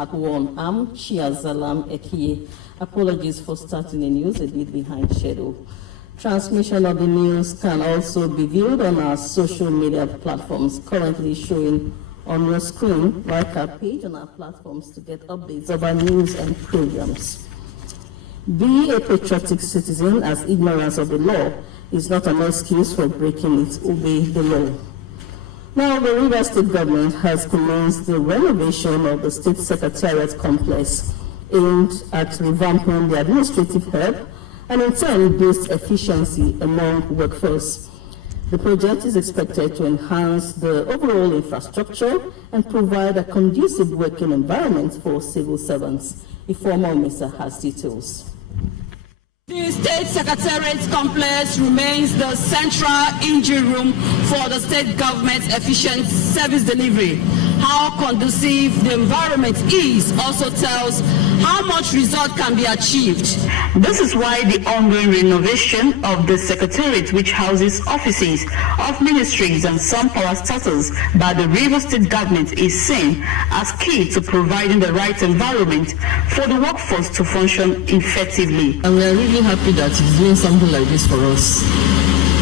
at 1. I'm Chiazalam Ekie. Apologies for starting the news a bit behind schedule. Transmission of the news can also be viewed on our social media platforms, currently showing on your screen. Like our page on our platforms to get updates of our news and programs. Be a patriotic citizen, as ignorance of the law is not an excuse for breaking it. Obey the law. Now, the Rivers State government has commenced the renovation of the State Secretariat complex aimed at revamping the administrative hub and in turn boost efficiency among workforce. The project is expected to enhance the overall infrastructure and provide a conducive working environment for civil servants. Ifeoma Omesa has details. The State Secretariat complex remains the central engine room for the state government's efficient service delivery. How conducive the environment is also tells how much result can be achieved. This is why the ongoing renovation of the Secretariat, which houses offices of ministries and some parastatals by the Rivers State government, is seen as key to providing the right environment for the workforce to function effectively. And we are really happy that he's doing something like this for us.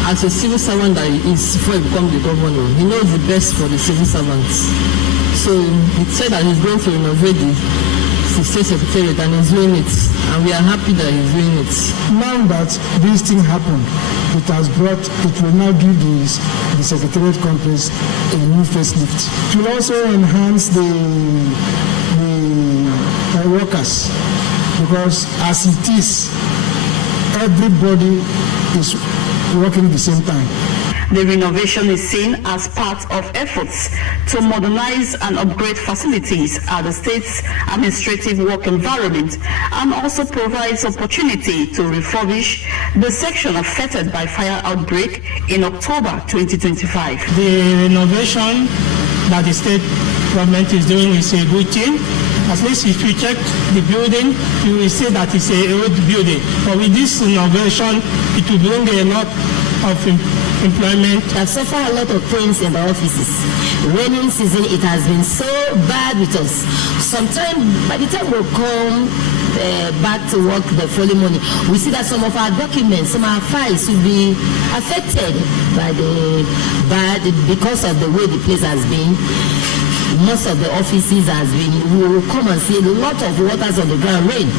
As a civil servant that he is before he becomes the governor, he knows the best for the civil servants. So he said that he's going to renovate the State Secretariat and he's doing it. And we are happy that he's doing it. Now that this thing happened, it will now give the Secretariat complex a new facelift. It will also enhance the workers, because as it is, everybody is working at the same time. The renovation is seen as part of efforts to modernize and upgrade facilities at the state's administrative work environment, and also provides opportunity to refurbish the section affected by fire outbreak in October 2025. The renovation that the state government is doing is a good thing. At least if you check the building, you will see that it's a old building. But with this renovation, it will bring a lot of employment. We have suffered a lot of pains in the offices. Raining season, it has been so bad with us. Sometimes, by the time we come back to work the following morning, we see that some of our documents, some of our files will be affected by because of the way the place has been. Most of the offices has been, we will come and see a lot of waters on the ground, rain.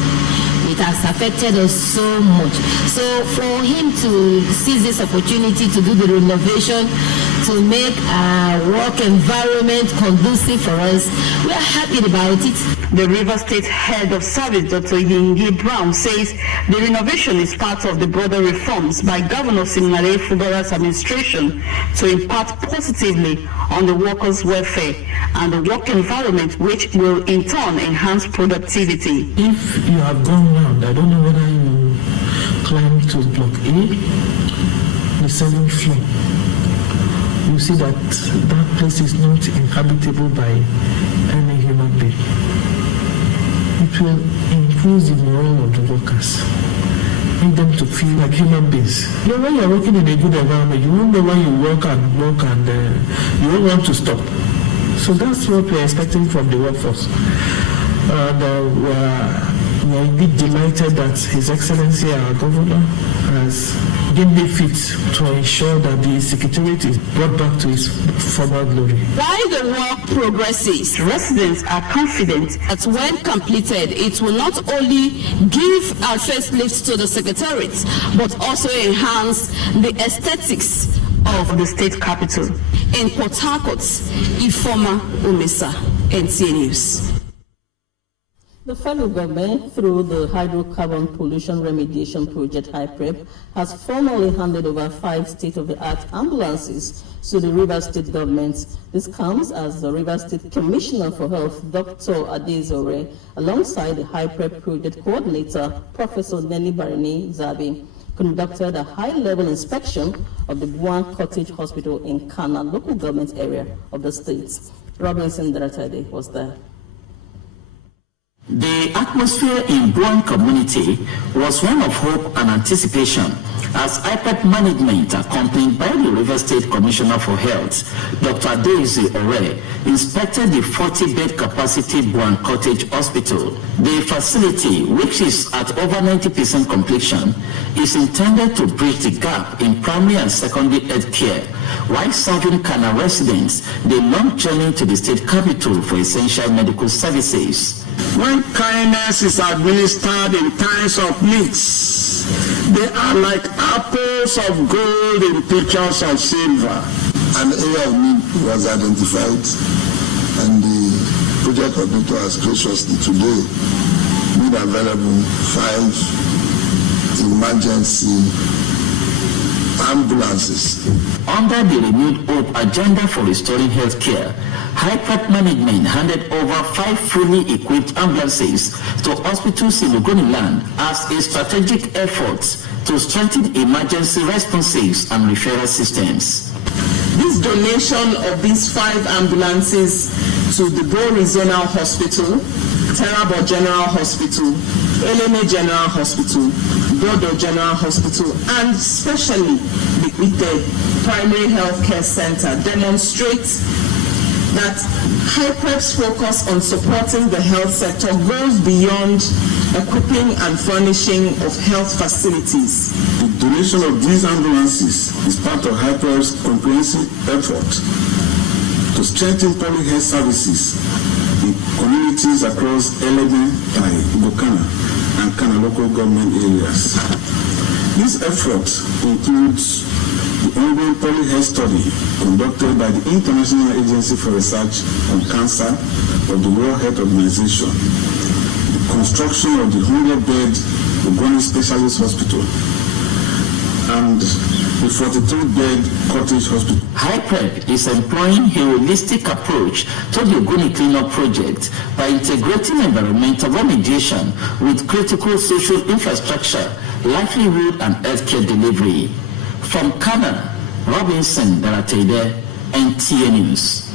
It has affected us so much. So for him to seize this opportunity to do the renovation, to make our work environment conducive for us, we are happy about it. The Rivers State Head of Service, Dr. Yingi Brown, says the renovation is part of the broader reforms by Governor Siminalayi Fubara's administration to impact positively on the workers' welfare and the work environment, which will in turn enhance productivity. If you have gone round, I don't know whether you climb to Block A, the 7th floor, you see that that place is not inhabitable by any human being. It will increase the morale of the workers, make them to feel like human beings. You know, when you're working in a good environment, you won't know when you work and you won't want to stop. So that's what we're expecting from the workforce. And we are indeed delighted that His Excellency, our Governor, has deemed it fit to ensure that the Secretariat is brought back to its former glory. While the work progresses, residents are confident that when completed, it will not only give a facelift to the Secretariat, but also enhance the aesthetics of the state capital. In Port Harcourt, Ifeoma Omesa, NTA News. The federal government, through the Hydrocarbon Pollution Remediation Project HYPREP, has formally handed over 5 state-of-the-art ambulances to the Rivers State government. This comes as the Rivers State Commissioner for Health, Dr. Adezore, alongside the HYPREP project coordinator, Professor Nelly Barini Zabi, conducted a high-level inspection of the Buan Cottage Hospital in Kana local government area of the state. Robinson Daratade was there. The atmosphere in Buan community was one of hope and anticipation as IPEP management, accompanied by the River State Commissioner for Health, Dr. Daisy Ore, inspected the 40-bed capacity Buan Cottage Hospital. The facility, which is at over 90% completion, is intended to bridge the gap in primary and secondary health care, while serving Kana residents the long journey to the state capital for essential medical services. When kindness is administered in times of needs, they are like apples of gold in pitchers of silver. An area of need was identified, and the project coordinator has graciously today made available 5 emergency ambulances. Under the renewed hope agenda for restoring healthcare, IPEP management handed over 5 fully equipped ambulances to hospitals in Ogoniland as a strategic effort to strengthen emergency responses and referral systems. This donation of these 5 ambulances to the Bo Regional Hospital, Terabo General Hospital, Eleme General Hospital, Bodo General Hospital, and especially with the Primary Health Care Center demonstrates that IPEP's focus on supporting the health sector goes beyond equipping and furnishing of health facilities. The donation of these ambulances is part of IPEP's comprehensive effort to strengthen public health services in communities across Eleme, Bokana, and Kana local government areas. This effort includes the ongoing public health study conducted by the International Agency for Research on Cancer of the World Health Organization, the construction of the 100-bed Ogoni Specialist Hospital, and the 43-bed Cottage Hospital. IPEP is employing a holistic approach to the Ogoni cleanup project by integrating environmental remediation with critical social infrastructure, livelihood, and healthcare delivery. From Kana, Robinson Daratede, NTA News.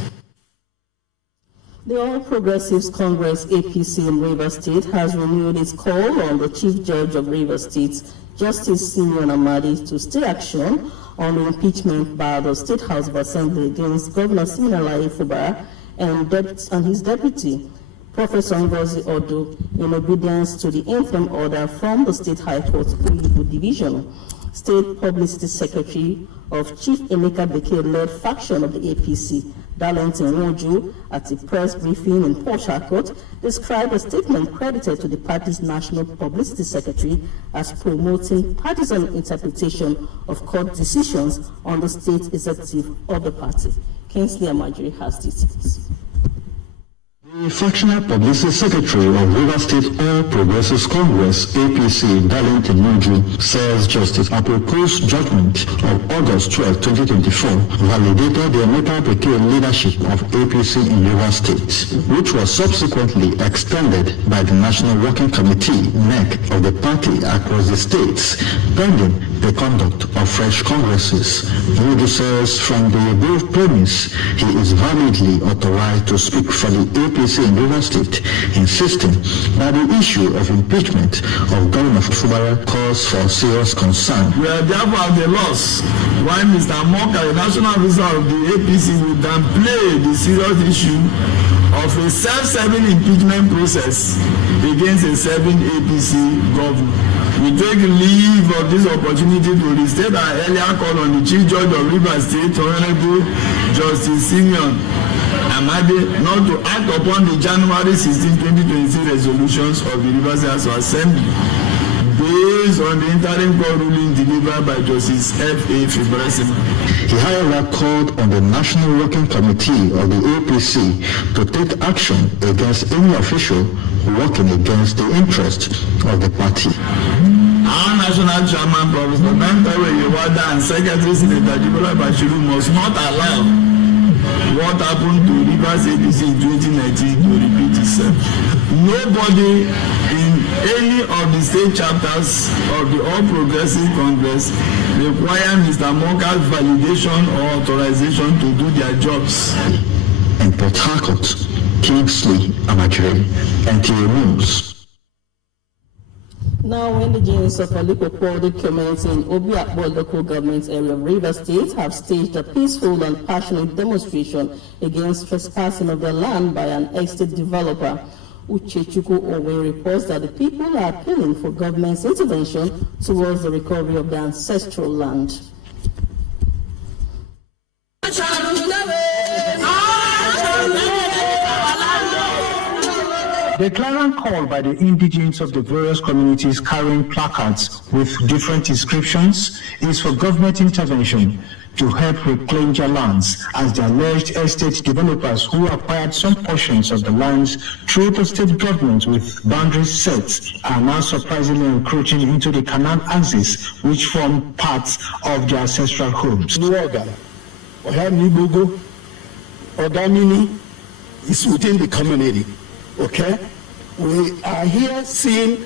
The All Progressives Congress APC in Rivers State has renewed its call on the Chief Judge of Rivers State, Justice Simeon Amadi, to take action on the impeachment by the State House of Assembly against Governor Siminalayi Fubara and his deputy, Professor Ngozi Odo, in obedience to the interim order from the State High Court Uyibu Division. State Publicity Secretary of Chief Emeka Beke-led faction of the APC, Darlington Woju, at a press briefing in Port Harcourt, described a statement credited to the party's National Publicity Secretary as promoting partisan interpretation of court decisions on the state executive of the party. Kingsley Amajiri has details. The Fractional Publicity Secretary of Rivers State All Progressives Congress, APC, Darlington Woju, says Justice Apopo's judgment of August 12, 2024 validated the Emeka Beke leadership of APC in Rivers State, which was subsequently extended by the National Working Committee, NEC, of the party across the states, pending the conduct of fresh congresses. Woju says from the above premise, he is validly authorized to speak for the APC in Rivers State, insisting that the issue of impeachment of Governor Fubara calls for serious concern. We are therefore at the loss why Mr. Moka, the national officer of the APC, will downplay the serious issue of a self-serving impeachment process against a serving APC governor. We take leave of this opportunity to restate our earlier call on the Chief Judge of Rivers State, Honorable Justice Simeon Amadi, not to act upon the January 16, 2023 resolutions of the Rivers House Assembly based on the interim court ruling delivered by Justice F.A. Fibrasima. He however called on the National Working Committee of the APC to take action against any official working against the interest of the party. Our national chairman, Professor Nantawe Yewada, and Secretary Senator Jibola Bashiru must not allow what happened to Rivers APC in 2019 to repeat itself. Nobody in any of the state chapters of the All Progressive Congress require Mr. Moka's validation or authorization to do their jobs. In Port Harcourt, Kingsley Amajiri, NTA News. Now, indigenous of Aliko-Kwolde community in Obiakpo local government area of Rivers State have staged a peaceful and passionate demonstration against trespassing of their land by an estate developer. Uchechukwu Owe reports that the people are appealing for government's intervention towards the recovery of their ancestral land. The clarion call by the indigents of the various communities carrying placards with different inscriptions is for government intervention to help reclaim their lands, as the alleged estate developers who acquired some portions of the lands through the state government with boundaries set are now surprisingly encroaching into the canal axis, which form parts of their ancestral homes. Ogamini is within the community. Okay, we are here seeing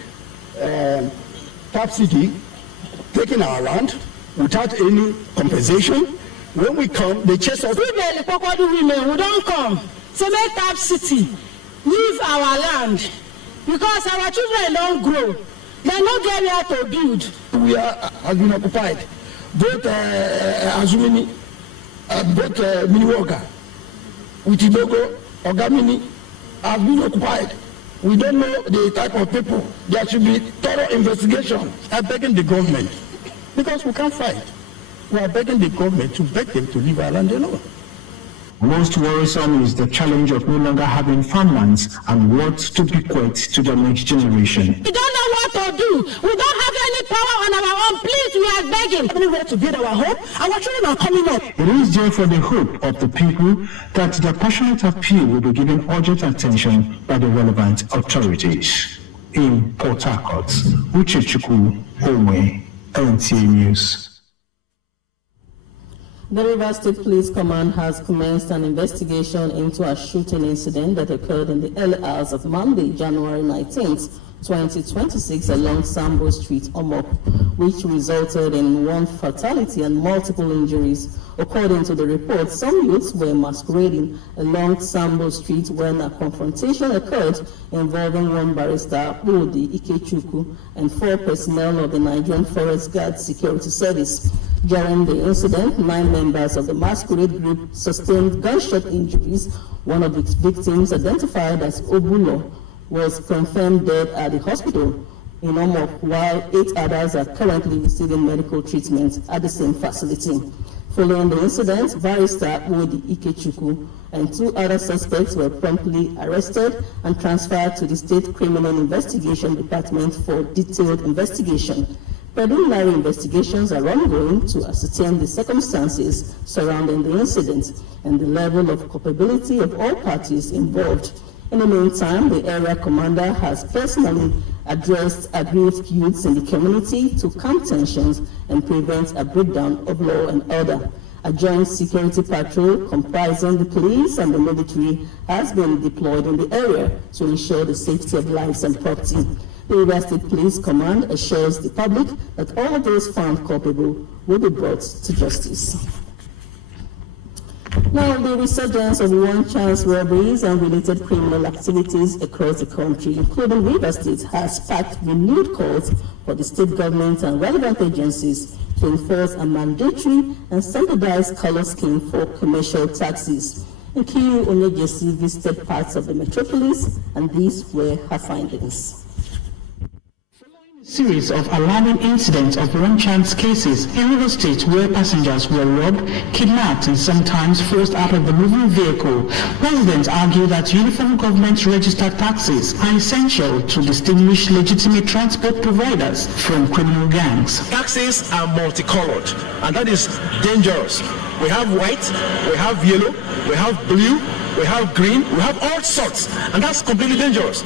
Tap City taking our land without any compensation. When we come, they chase us. Women, we don't come. So make Tap City leave our land because our children don't grow. They don't get here to build. We have been occupied. Both Azumini, both Miniwoga, Witibogo, Ogamini have been occupied. We don't know the type of people. There should be thorough investigation. I'm begging the government, because we can't fight. We are begging the government to beg them to leave our land alone. Most worrisome is the challenge of no longer having farmlands and what to bequeath to the next generation. We don't know what to do. We don't have any power on our own. Please, we are begging. Anywhere to build our home, our children are coming up. It is therefore the hope of the people that their passionate appeal will be given urgent attention by the relevant authorities. In Port Harcourt, Uchechukwu Owe, NTA News. The Rivers State Police Command has commenced an investigation into a shooting incident that occurred in the early hours of Monday, January 19th, 2026 along Sambo Street, Omok, which resulted in one fatality and multiple injuries. According to the report, some youths were masquerading along Sambo Street when a confrontation occurred involving one barrister, Odi Ikechukwu, and 4 personnel of the Nigerian Forest Guard Security Service. During the incident, 9 members of the masquerade group sustained gunshot injuries. One of the victims, identified as Obulo, was confirmed dead at the hospital in Omok, while 8 others are currently receiving medical treatment at the same facility. Following the incident, Barrister Odi Ikechukwu and 2 other suspects were promptly arrested and transferred to the State Criminal Investigation Department for detailed investigation. Preliminary investigations are ongoing to ascertain the circumstances surrounding the incident and the level of culpability of all parties involved. In the meantime, the area commander has personally addressed aggrieved youths in the community to calm tensions and prevent a breakdown of law and order. A joint security patrol comprising the police and the military has been deployed in the area to ensure the safety of lives and property. The Rivers State Police Command assures the public that all of those found culpable will be brought to justice. Now, the resurgence of one-chance robberies and related criminal activities across the country, including Rivers State, has sparked renewed calls for the state government and relevant agencies to enforce a mandatory and standardized color scheme for commercial taxis. Nkiru Onyejesi visited parts of the metropolis, and these were her findings. Series of alarming incidents of one-chance cases in Rivers State where passengers were robbed, kidnapped, and sometimes forced out of the moving vehicle. Residents argue that uniform government-registered taxis are essential to distinguish legitimate transport providers from criminal gangs. Taxis are multicolored, and that is dangerous. We have white, we have yellow, we have blue, we have green, we have all sorts, and that's completely dangerous.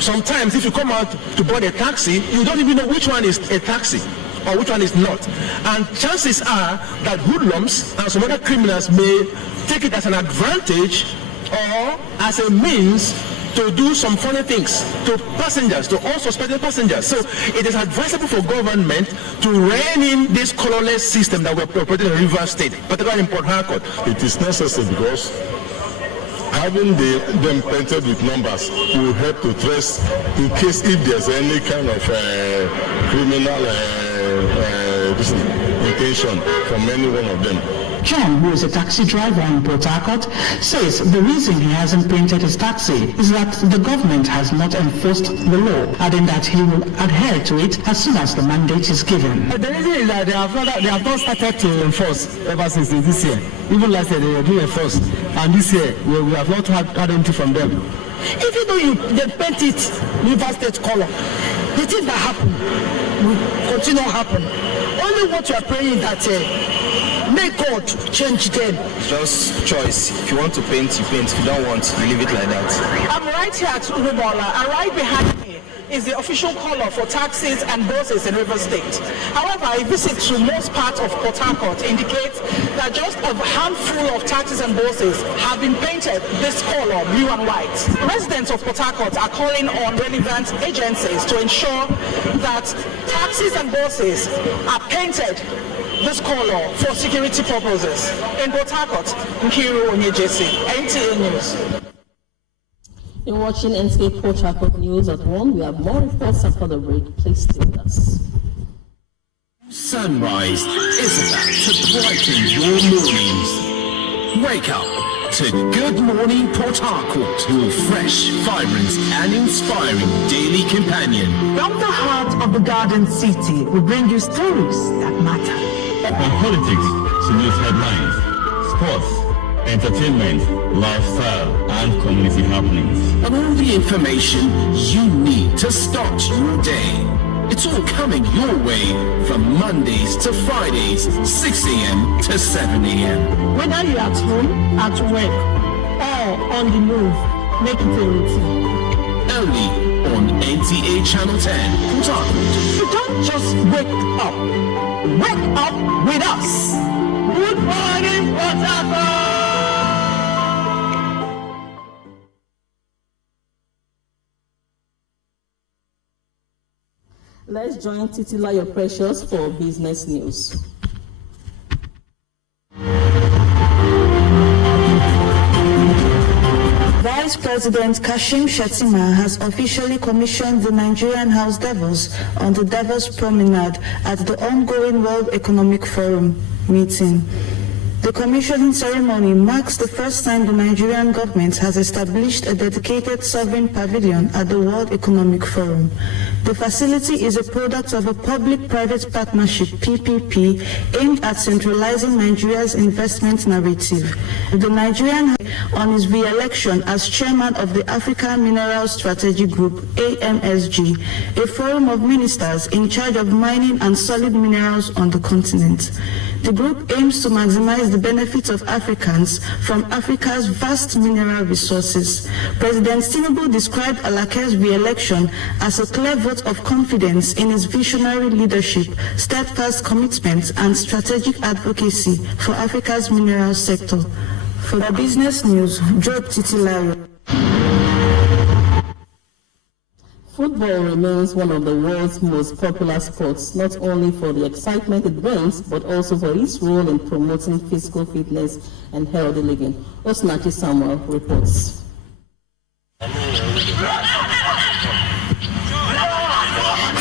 Sometimes if you come out to board a taxi, you don't even know which one is a taxi or which one is not. And chances are that hoodlums and some other criminals may take it as an advantage or as a means to do some funny things to passengers, to all suspected passengers. So it is advisable for government to rein in this colorless system that we're operating in Rivers State, particularly in Port Harcourt. It is necessary because Having them painted with numbers will help to trace in case if there's any kind of criminal intention from any one of them. John, who is a taxi driver in Port Harcourt, says the reason he hasn't painted his taxi is that the government has not enforced the law, adding that he will adhere to it as soon as the mandate is given. The reason is that they have not started to enforce ever since this year. Even last year they were doing enforce, and this year we have not had anything from them. Even though they paint it River State color, the things that happen will continue to happen. Only what you are praying that may God change them. Just choice. If you want to paint, you paint. If you don't want, you leave it like that. I'm right here at Urubola, and right behind me is the official color for taxis and buses in River State. However, a visit to most parts of Port Harcourt indicates that just a handful of taxis and buses have been painted this color, blue and white. Residents of Port Harcourt are calling on relevant agencies to ensure that taxis and buses are painted this color for security purposes. In Port Harcourt, Nkiru Onyejesi, NTA News. You're watching NTA Port Harcourt News at 1. We have more reports after the break. Please stay with us. Sunrise is about to brighten your mornings. Wake up to Good Morning Port Harcourt, your fresh, vibrant and inspiring daily companion. From the heart of the Garden City, we bring you stories that matter. From politics to news headlines, sports, entertainment, lifestyle, and community happenings. And all the information you need to start your day. It's all coming your way from Mondays to Fridays, 6 a.m. to 7 a.m. Whether you're at home, at work, or on the move, make it a routine. Only on NTA Channel 10, Port Harcourt. You don't just wake up. Wake up with us. Good morning, Port Harcourt. Let's join Titilayo Precious for business news. Vice President Kashim Shettima has officially commissioned the Nigerian House Devils on the Davos Promenade at the ongoing World Economic Forum meeting. The commissioning ceremony marks the first time the Nigerian government has established a dedicated sovereign pavilion at the World Economic Forum. The facility is a product of a public-private partnership, PPP, aimed at centralizing Nigeria's investment narrative. The Nigerian on his re-election as chairman of the African Mineral Strategy Group, AMSG, a forum of ministers in charge of mining and solid minerals on the continent. The group aims to maximize the benefits of Africans from Africa's vast mineral resources. President Tinubu described Alake's re-election as a clear vote of confidence in his visionary leadership, steadfast commitment, and strategic advocacy for Africa's mineral sector. For the business news, Job Titilayo. Football remains one of the world's most popular sports, not only for the excitement it brings, but also for its role in promoting physical fitness and healthy living. Osnachi Samuel reports.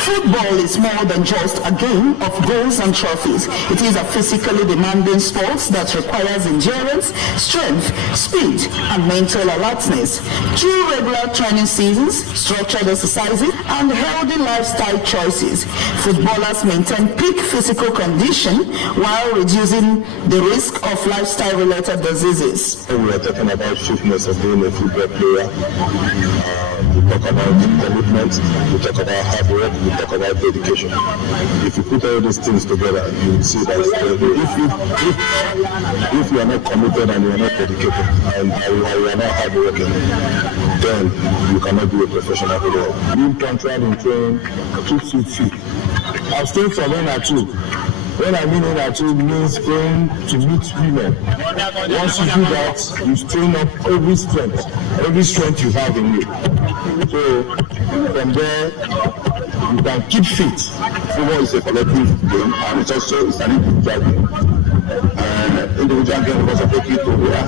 Football is more than just a game of goals and trophies. It is a physically demanding sport that requires endurance, strength, speed, and mental alertness. Through regular training seasons, structured exercises, and healthy lifestyle choices, footballers maintain peak physical condition while reducing the risk of lifestyle-related diseases. We are talking about fitness of being a football player. We talk about commitment, we talk about hard work, we talk about dedication. If you put all these things together, you will see that if you are not committed and you are not dedicated and you are not hardworking, then you cannot be a professional player. Being punctual in training keeps you fit. I've stayed for 1 or 2. When I mean 1 or 2, means going to meet women. Once you do that, you strain up every strength you have in you. So from there, you can keep fit. Football is a collective game, and it's also an individual game. Individual game because of the people where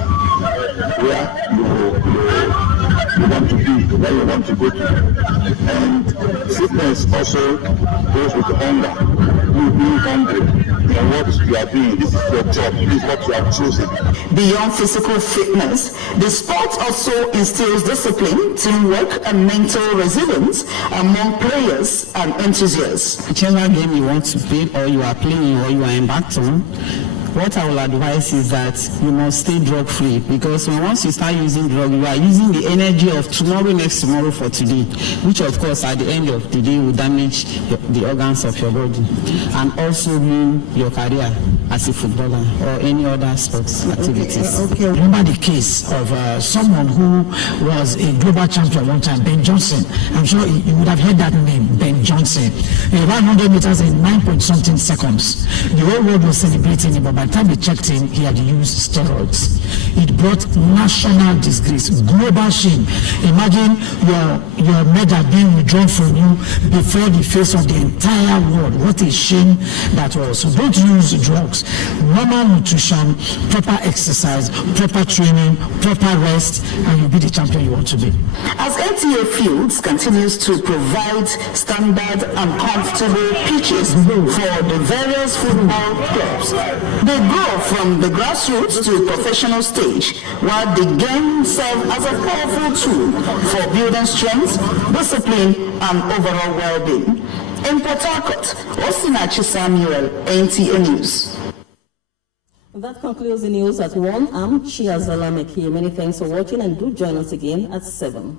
you you want to be, where you want to go to. And fitness also goes with hunger. You being hungry in what you are doing. This is your job. This is what you have chosen. Beyond physical fitness, the sport also instills discipline, teamwork, and mental resilience among players and enthusiasts. Whichever game you want to play, or you are playing, or you are embarked on, what I will advise is that you must stay drug free, because once you start using drug, you are using the energy of tomorrow, next tomorrow for today, which of course at the end of the day will damage the organs of your body and also ruin your career as a footballer or any other sports activities. Okay. Remember the case of someone who was a global champion one time, Ben Johnson. I'm sure you would have heard that name, Ben Johnson. He ran 100 meters in 9-point-something seconds. The whole world was celebrating him, but by the time they checked him, he had used steroids. It brought national disgrace, global shame. Imagine your medal being withdrawn from you before the face of the entire world. What a shame that was. So don't use drugs. Normal nutrition, proper exercise, proper training, proper rest, and you'll be the champion you want to be. As NTA Fields continues to provide standard and comfortable pitches for the various football clubs, they grow from the grassroots to professional stage, while the game serves as a powerful tool for building strength, discipline, and overall well-being. In Port Harcourt, Osinachi Samuel, NTA News. That concludes the news at 1. I'm Chiazala Mekie. Many thanks for watching, and do join us again at 7.